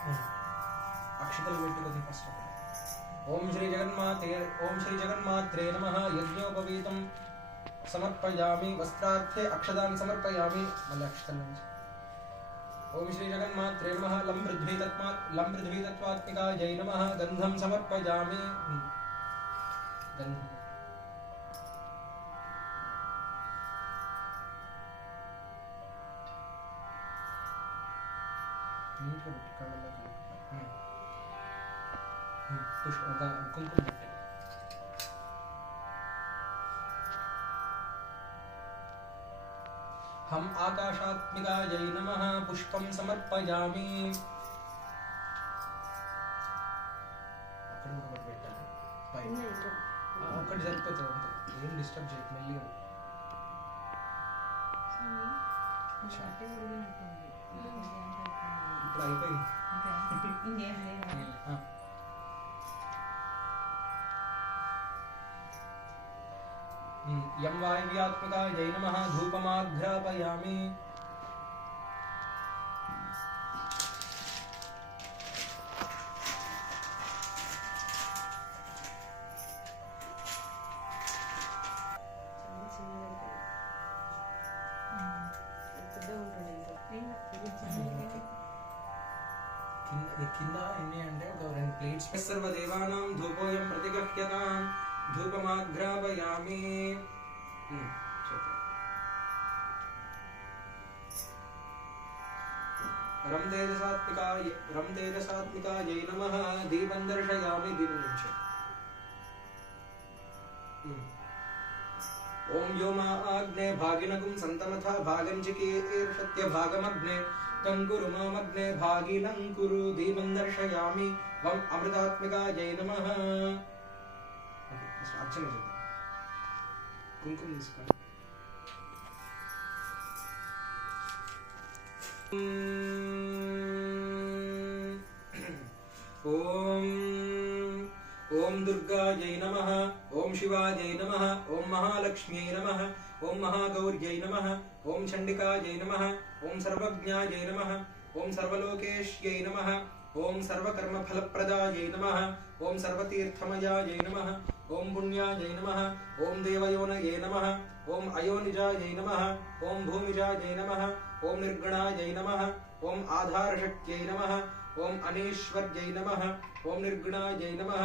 अक्षतल वेट्टुकति first ओम श्री जगन्मात्रे नमः यज्ञोपवीतं समर्पयामि वस्त्रार्थे अक्षदान समर्पयामि मल्ल अक्षतल ओम श्री जगन्मात्रे नमः लम्पृथ्वीतत्त्वात्मिकायै नमः गन्धं समर्पयामि गन्धं कुंकुम हम आकाशात्मिकायै नमः पुष्पं समर्पयामि అక్కడ కూడా పెట్టాలి పైన ఒకటి సరిపోతుంది అంతే ఏం డిస్టర్బ్ చేయకు మెల్లిగా ఇప్పుడు అయిపోయింది यं वायव्यात्मिकायै नमः धूपमाघ्रापयामि सर्वदेवानां धूपोऽयं प्रतिगह्यताम् धूपमाघ्रापयामि रं तेजसात्मिकायै नमः दीपं दर्शयामि दीपं ओम व्योमा आग्ने भागिनकुं सन्तमथा भागञ्चिकीर्षत्य भागमग्ने तङ्कुरु मामग्ने भागिनं कुरु दीपं दर्शयामि वं अमृतात्मिकायै नमः अर्चना చేద్దాం కుంకుమ తీసుకోండి ఓం ఓం దుర్గాయై నమః ఓం శివాయై నమః ఓం మహాలక్ష్మ్యై నమః ఓం మహాగౌర్యై నమః ఓం చండికాయై నమః ఓం సర్వజ్ఞాయై నమః ఓం సర్వలోకేశ్యై నమః ఓం సర్వకర్మఫలప్రదాయై నమః ఓం సర్వతీర్థమయాయై నమః ओम पुण्यायै नमः ओम देवयोनये नमः ओम अयोनिजायै नमः ओम भूमिजायै नमः ओम निर्गुणायै नमः ओम आधारशक्त्यै नमः ओम अनीश्वर्यै नमः ओम निर्गुणायै नमः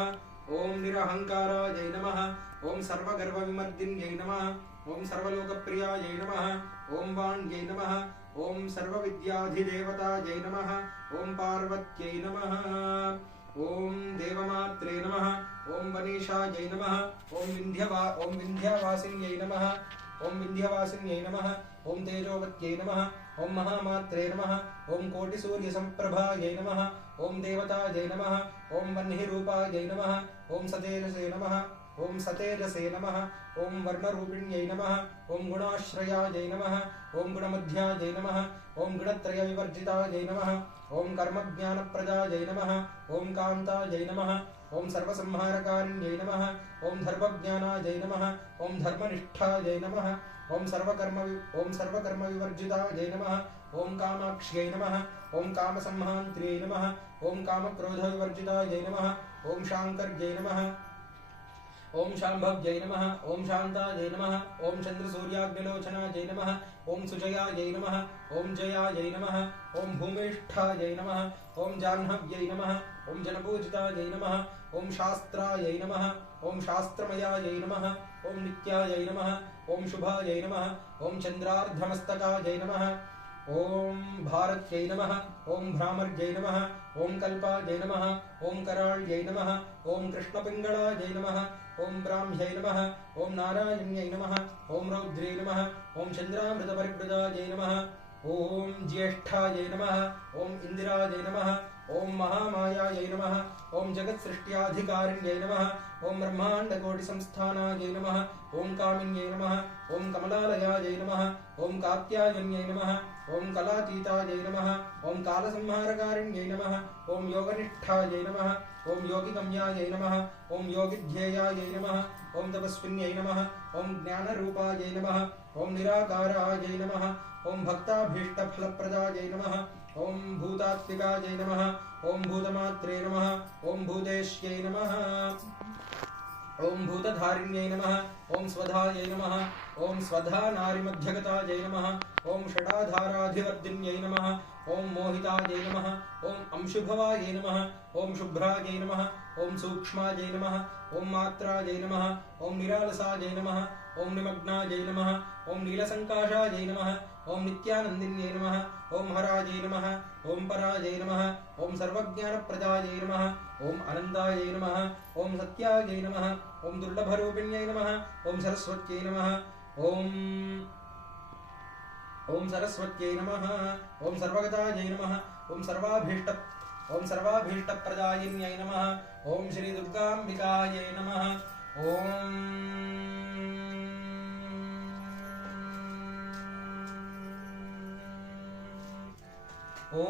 ओम निरहंकारायै नमः ओम सर्वगर्वविमर्दिन्यै नमः ओम सर्वलोकप्रियायै नमः ओम वाण्यै नमः ओम सर्वविद्याधिदेवतायै नमः ओम पार्वत्यै नमः ओम देवमात्रे नमः ओम वनीशायै नमः ओम विन्ध्यवासिन्यै नमः ओम विन्ध्यवासिन्यै नमः ओम तेजोवत्यै नमः ओम महामात्रे नमः ओम कोटिसूर्यसम्प्रभायै नमः ओम देवतायै नमः ओम वह्निरूपायै नमः ओम सतेजसे नमः ओम सतेजसे नमः ओम वर्णरूपिण्यै नमः ओम गुणाश्रयायै नमः ओम गुणमध्यायै नमः ओम गुणत्रयविवर्जितायै नमः ओम कर्मज्ञानप्रदायै नमः ओम कान्तायै नमः ओम सर्वसंहारकारिण्यै नमः ओम धर्मज्ञानायै नमः ओम धर्मनिष्ठायै नमः ओम सर्वकर्मविवर्जितायै नमः ओम कामाक्ष्यै नमः ओम कामसंहान्त्र्यै नमः ओम कामक्रोधविवर्जितायै नमः ओम शाङ्कर्यै नमः ओम शाम्भव्यै नमः ओम शान्तायै नमः ओम चन्द्रसूर्याग्निलोचनायै नमः ओम सुजयायै नमः ओम जयायै नमः ओम भूमिष्ठायै नमः ओम जाह्नव्यै नमः ओम जनपूजितायै नमः ओम शास्त्रायै नमः ओम शास्त्रमयायै नमः ओम नित्यायै नमः ओम शुभायै नमः ओम चन्द्रार्धमस्तकायै नमः ओम भारत्यै नमः ओम भ्रामर्यै नमः ओम कल्पायै नमः ओम कराळ्यै नमः ओम कृष्णपिङ्गळायै नमः ओम ब्राह्म्यै नमः ओम नारायण्यै नमः ओम रौद्र्यै नमः ओम चन्द्रामृतपरिवृतायै नमः ओम ज्येष्ठायै नमः ओम इन्दिरायै नमः ओम महामायायै नमः ओम जगत्सृष्ट्याधिकारिण्यै नमः ओम ब्रह्माण्डकोटिसंस्थानायै नमः ओम कामिन्यै नमः ओम कमलालयायै नमः ओम कात्यायन्यै नमः ओम कलातीतायै नमः ओम कालसंहारकारिण्यै नमः ओम योगनिष्ठायै नमः ओम योगिगम्यायै नमः ओम योगिध्येयायै नमः ओम तपस्विन्यै नमः ओम ज्ञानरूपायै नमः ओम निराकारायै नमः ओम भक्ताभीष्टफलप्रदायै नमः ॐ भूतात्मिकायै नमः ॐ भूतमात्रे नमः ॐ भूतेश्यै नमः ॐ भूतधारिण्यै नमः ॐ स्वधायै नमः ॐ स्वधा नारीमध्यगतायै नमः ॐ षडाधाराधिवर्धिन्यै नमः ॐ मोहितायै नमः ॐ अंशुभवायै नमः ॐ शुभ्रायै नमः ॐ सूक्ष्मायै नमः ॐ मात्रायै नमः ॐ निरालसायै नमः ॐ निमग्नायै नमः ॐ नीलसङ्काशायै नमः ॐ नित्यानन्दिन्यै नमः ॐ हरायै नमः ॐ परायै नमः ॐ सर्वज्ञानप्रदायै नमः ॐ अनन्तायै नमः ॐ सत्यायै नमः ॐ दुर्लभरूपिण्यै नमः ॐ सरस्वत्यै नमः ॐ सरस्वत्यै नमः ॐ सर्वगतायै नमः ॐ सर्वाभीष्टप्रदायिन्यै नमः ॐ श्रीदुर्गाम्बिकायै नमः ॐ